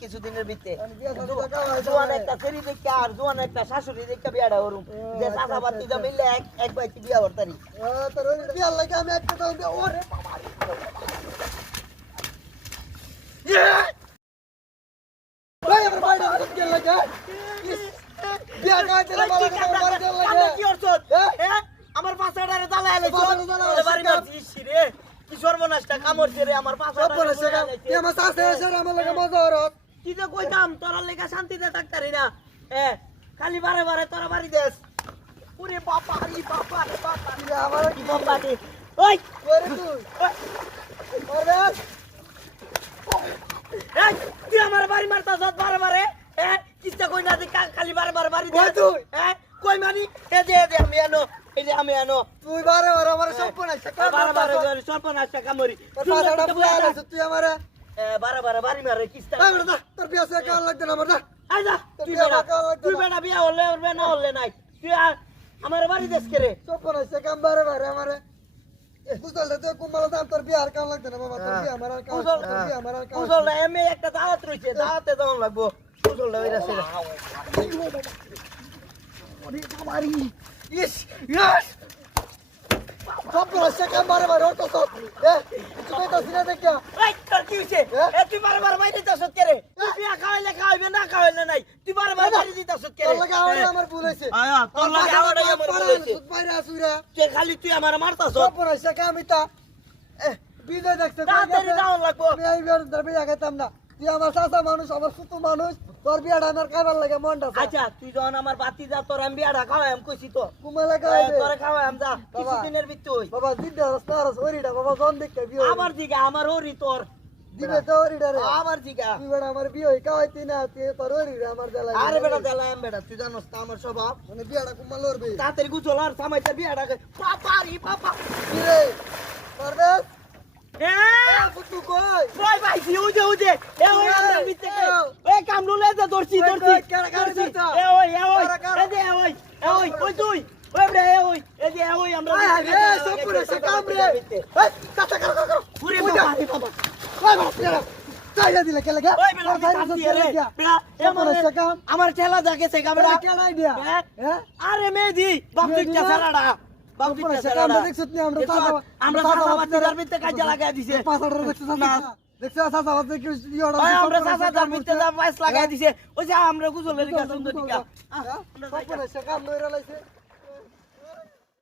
কিছুদিনের ভিতরে হয় জোয়ান একটা ছেড়ি দেখে আর জোয়ান একটা শাশুড়ি দেখে বিয়াটা করুম। যে চাচা বাতি যা মিললে এক এক বাইতে বিয়া করতারি। বিয়ার লাগে আমি একটা দাও দিয়ে ওরে ভাই আমার ভাই না কি লাগে ইস, বিয়া গায় তেরে মালা করে মার দেন লাগে কি করছস হ্যাঁ? হ্যাঁ আমার পাছাটারে জ্বালায় মারছিস রে কি সর্বনাশটা কামড়ছে রে আমার তুই আমার সাথে এসে আমার লাগে মজা হরত কি যে কইতাম তোরা লেগা শান্তিতে থাকতারি না। এ খালি বারে বারে তোরা বাড়ি দেস। ওরে বাবা রে বাবা রে বাবা রে। আমার কি বাবা রে। ওই! করে তুই? ওরে এই, তুই আমার বাড়ি মারতাস বারে বারে। হ্যাঁ কিস্তা কই না খালি বারে বারে বাড়ি কই তুই? হ্যাঁ? কই মানি এ দে দে আমি আনো এই যে আমি আনো। তুই বারে বারে আমার কোন আছে এ, বারে বারে করে ফুলা আছে তুই আমারে। এ, বারে বারে বাড়ি মারে কিস্তা বেটা দা, তোর বিয়া সে কাল লাগবে না আমার দা আই তোর তুই বেটা তুই। বেটা বিয়া হলে হলে না হলে নাই। তুই আর আমার বাড়ি দেশ কে রে? আছে কাম বারে বারে আমারে। আর আমার আর আমার আর এমনি একটা দাওয়াত রইছে দাওয়াতে যাওয়ান লাগবো। তোর হইছে তুই বারে বারে মাইরে দিতাছ কে রে তুই বিয়া খাওয়াইলে খাওয়াইবে না খাওয়াইলে নাই তুই বারে বারে মাইরে দিতাছ কে রে তোর লাগে আমার আমার ভুল হইছে আয়া তোর লাগে আওয়াটাই আমার ভুল হইছে বাইরে আসুরা তুই খালি তুই আমার মারতাছ সব কোন আছে এ বিজয় দেখতে তাড়াতাড়ি যাওয়ান লাগবো। আমি এই বিয়ার তোর না। তুই আমার চাচা মানুষ আমার সুতু মানুষ তোর বিয়াটা আমার খাইবার লাগে মনটা আচ্ছা তুই যখন আমার বাতি যা তোর আমি বিয়াটা খাওয়াই আমি কইছি তো। কুমালা খাইবে তোরে খাওয়াই আমি যা। কিছুদিনের ভিতর বাবা দিদা রাস্তা রাস ওরিটা বাবা জন দেখতে বিয়ে। আমার দিকে আমার ওরি তোর। দিবে তো ওরিটা রে। আমার দিকে। তুই বেটা আমার বিয়ে হই কাওয়াইতি না তুই তোর ওরিটা আমার জ্বালা আরে বেটা দেলাম বেটা তুই জানোস তো আমার স্বভাব। মানে বিয়াটা কুমাল লড়বে? তাড়াতাড়ি গুছল আর সামাইতে বিয়াটা পাপা রে পাপা। কি রে? পারবেশ এ ফুটু কই? কই পাইছি ওই যে ওই যে এ ওই আমরা মিতে এ কামলু লে যে ধরছি ধরছি? এ ওই এ ওই? এ যে এ ওই এ ওই ওই তুই ওই রে এ ওই এ এ ওই আমরা রে সব পুরো সে কাম রে। এই কাটা কর কর কর পুরি বাবা বাবা। ওই বাবা দিলে ওই রে। এ আমার সে কাম। আমার ঠেলা জাগে সে বেটা কামড়া কে দিয়া। হ্যাঁ? আরে মেদি বাপ মেয়েদি দুইটা সারাডা বাপ উপরে দুইটা সারাডা কামটা দেখছত নি আমরা? আমরা ভিতরে কাজে দিছে। না। দেখছ চাচা বাচ্চা কি ইয়োটা ওই আমরা চাচা তার ভিতরে যা পাইস লাগাই দিছে। ওই যে আমরা গুজলের কাছে সুন্দর দিকা সব পুরো কাম লইরা লাইছে।